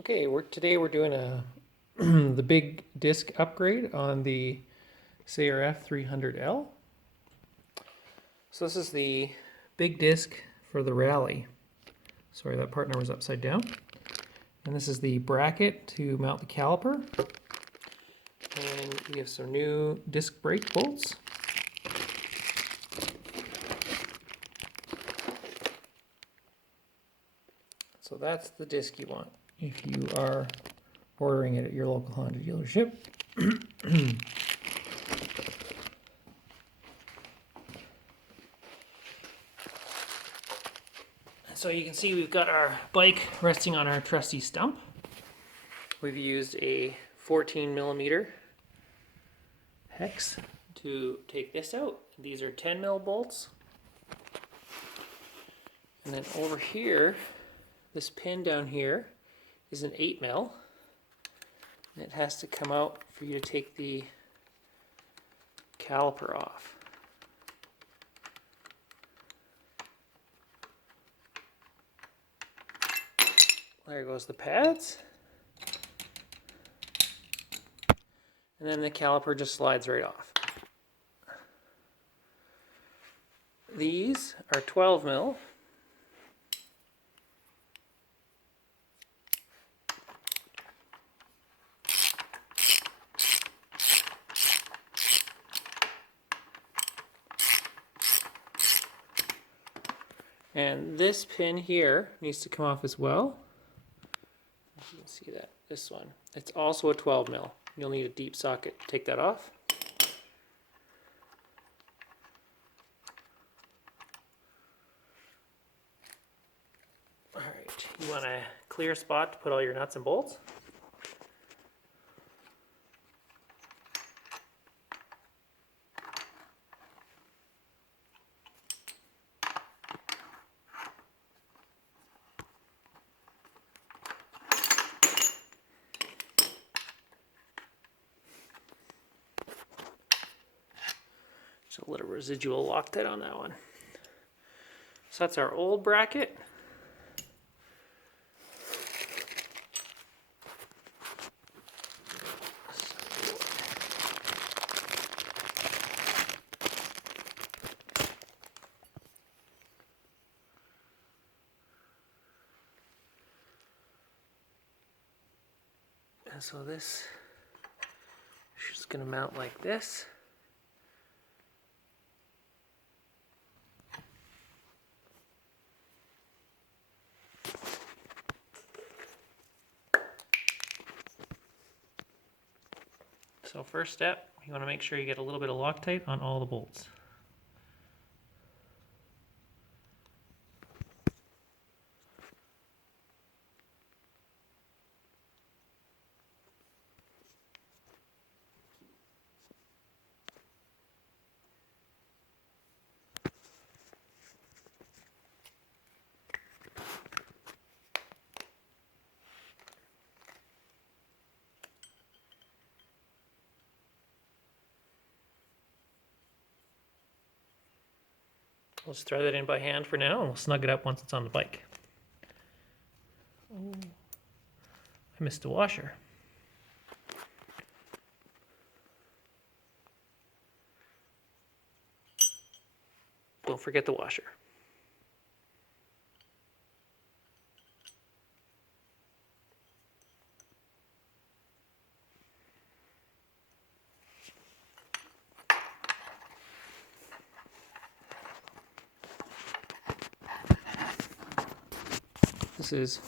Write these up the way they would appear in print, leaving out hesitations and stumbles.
Okay, today we're doing the big disc upgrade on the Crf300l. So this is the big disc for the rally. Sorry, that partner was upside down. And this is the bracket to mount the caliper. And we have some new disc brake bolts. So that's the disc you want if you are ordering it at your local Honda dealership. So you can see we've got our bike resting on our trusty stump. We've used a 14mm hex to take this out. These are 10mm bolts. And then over here, this pin down here is an 8mm. And it has to come out for you to take the caliper off. There goes the pads. And then the caliper just slides right off. These are 12mm. And this pin here needs to come off as well. You can see that, this one. It's also a 12mm. You'll need a deep socket to take that off. Alright, you want a clear spot to put all your nuts and bolts. Just a little residual loctite on that one. So that's our old bracket. And so this is just going to mount like this. So first step, you want to make sure you get a little bit of Loctite on all the bolts. Let's throw that in by hand for now, and we'll snug it up once it's on the bike. Oh, I missed a washer. Don't forget the washer. This is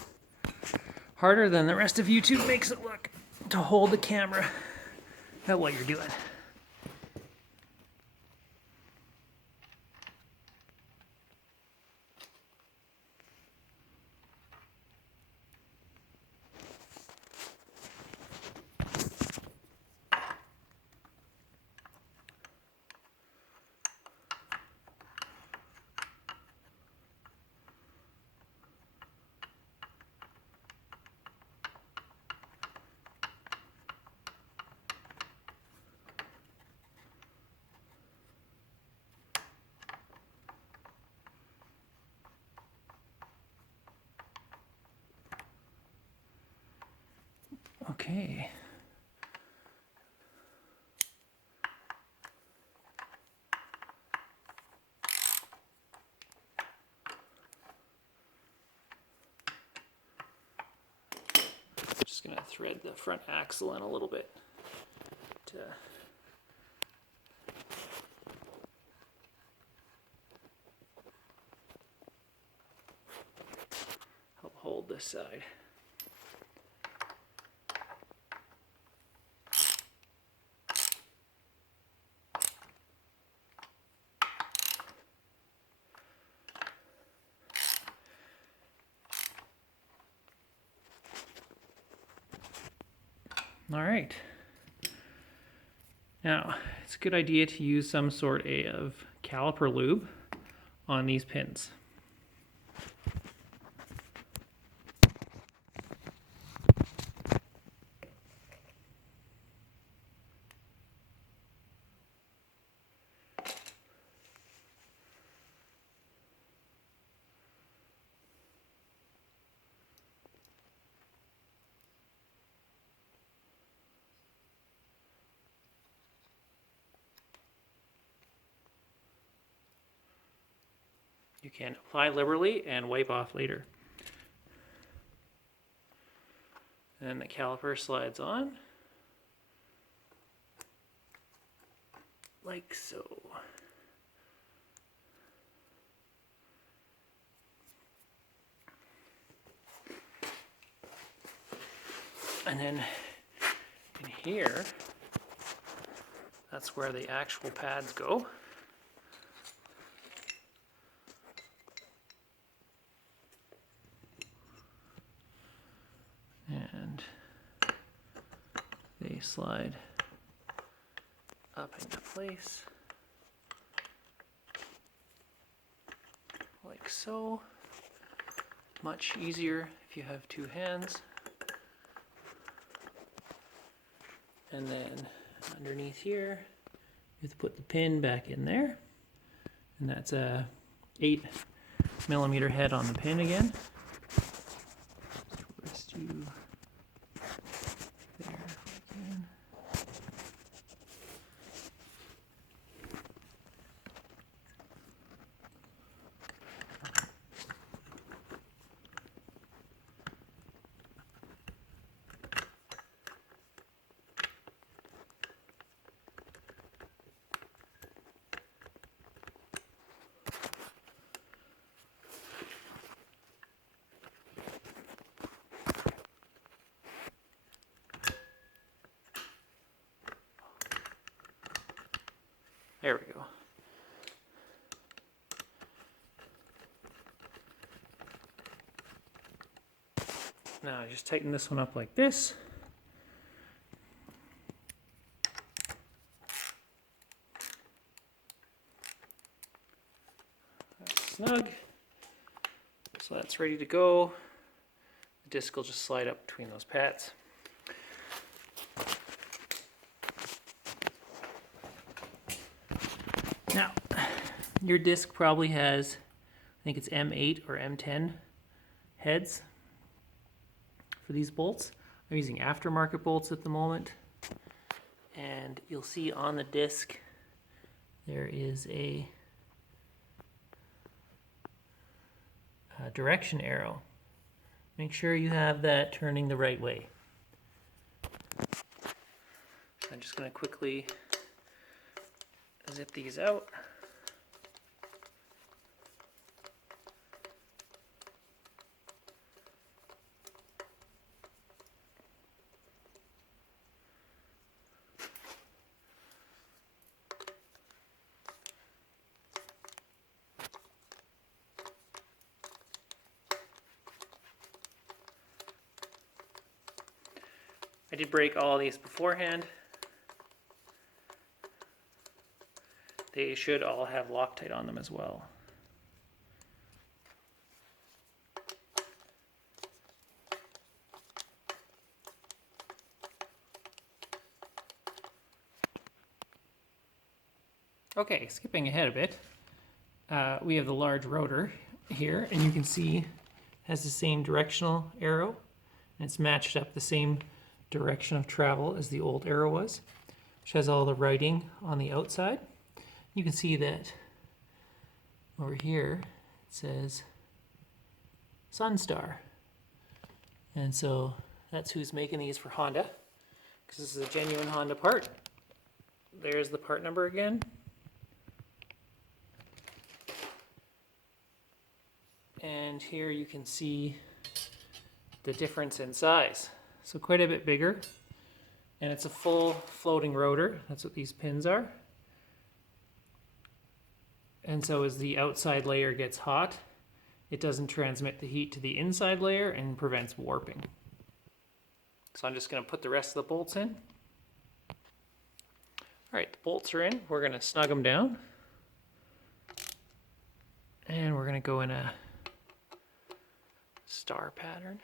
harder than the rest of YouTube makes it look, to hold the camera at what you're doing. Okay. Just going to thread the front axle in a little bit to help hold this side. All right. Now, it's a good idea to use some sort of caliper lube on these pins. You can apply liberally and wipe off later. And the caliper slides on, like so. And then in here, that's where the actual pads go. And they slide up into place, like so. Much easier if you have two hands. And then underneath here, you have to put the pin back in there. And that's a 8mm head on the pin again. Just rest you there if I can. There we go. Now just tighten this one up like this. That's snug. So that's ready to go. The disc will just slide up between those pads. Now, your disc probably has, I think it's M8 or M10 heads for these bolts. I'm using aftermarket bolts at the moment. And you'll see on the disc there is a direction arrow. Make sure you have that turning the right way. So I'm just going to quickly zip these out. I did break all these beforehand. They should all have Loctite on them as well. Okay, skipping ahead a bit, we have the large rotor here, and you can see it has the same directional arrow, and it's matched up the same direction of travel as the old arrow was, which has all the writing on the outside. You can see that over here it says Sunstar. And so that's who's making these for Honda, because this is a genuine Honda part. There's the part number again. And here you can see the difference in size. So quite a bit bigger. And it's a full floating rotor. That's what these pins are. And so as the outside layer gets hot, it doesn't transmit the heat to the inside layer and prevents warping. So I'm just going to put the rest of the bolts in. All right, the bolts are in. We're going to snug them down. And we're going to go in a star pattern.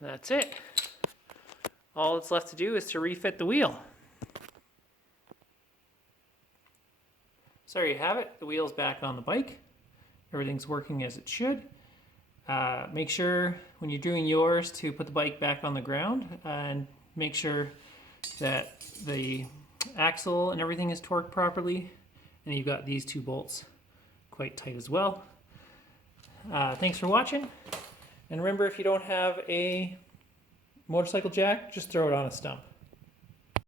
That's it. All that's left to do is to refit the wheel. So there you have it. The wheel's back on the bike. Everything's working as it should. Make sure when you're doing yours to put the bike back on the ground, and make sure that the axle and everything is torqued properly. And you've got these two bolts quite tight as well. Thanks for watching. And remember, if you don't have a motorcycle jack, just throw it on a stump.